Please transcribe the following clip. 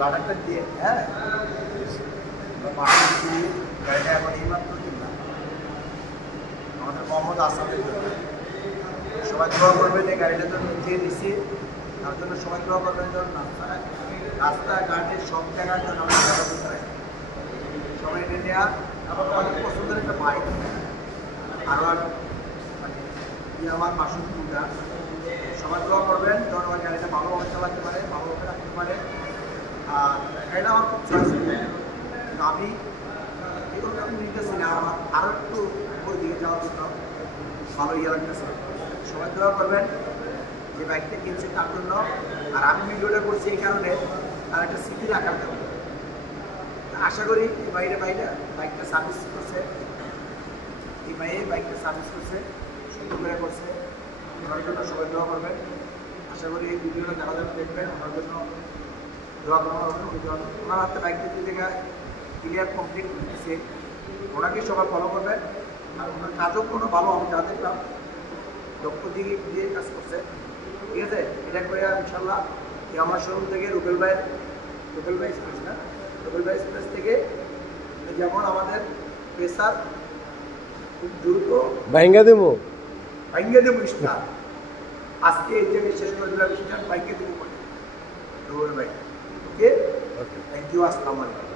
লাডাখটা দিয়ে হ্যাঁ গাড়িটা এখন এইমাত্র কিনলাম আমাদের মোহাম্মদ আসাদের জন্য। সবাই দোয়া করবেন এই গাড়িটা জন্য দিয়ে দিছি, তার জন্য সবাই দোয়া করবেন জন্য রাস্তাঘাটে সব জায়গার জন্য আমরা ব্যবহার করতে পারি। সবাই এটা নেওয়া আমার অনেক পছন্দের একটা বাইক। আরও আমার বাসনটা সবাই দোয়া করবেন যেন আমার গাড়িটা ভালোভাবে চালাতে পারে, ভালোভাবে রাখতে পারে। আর গাড়িটা আমার খুব চয়েস, আমি এগুলো আমি নিতেছি না, আমার আরও একটু উপর দিকে যাওয়ার জন্য ভালো ইয়ে লাগতেছে। সবাই দোয়া করবেন যে বাইকটা কিনছে তার জন্য। আর আমি ভিডিওটা করছি এই কারণে তার একটা স্মৃতি রাখার জন্য। আশা করি এই বাইকটা সার্ভিস করছে, এই বাইকটা সার্ভিস করছে, সুন্দর করে করছে। ওনার জন্য সবাই দোয়া করবেন। আশা করি এই ভিডিওটা যারা যারা দেখবেন ওনার জন্য দোয়া করা হবে। ওনার হাতে বাইকটা দুই জায়গায় ক্লিয়ার কমপ্লিট দিচ্ছে, ওনাকে সবাই ফলো করবেন। আর ওনার কাজও কোনো ভালো আমি যা দেখলাম দক্ষ দিকে দিয়ে কাজ করছে, ঠিক আছে। এটা করে ইনশাল্লাহ আমার শোরুম থেকে রুবেল ভাই এক্সপ্রেস না, রুবেল ভাই এক্সপ্রেস থেকে যেমন আমাদের প্রেসার খুব দ্রুত ভাঙ্গা দেবো স্টার আজকে এই জায়গায় শেষ করে দিলাম স্টার বাইকে দেবো রুবেল ভাই। ওকে, থ্যাংক ইউ, আসসালামু আলাইকুম।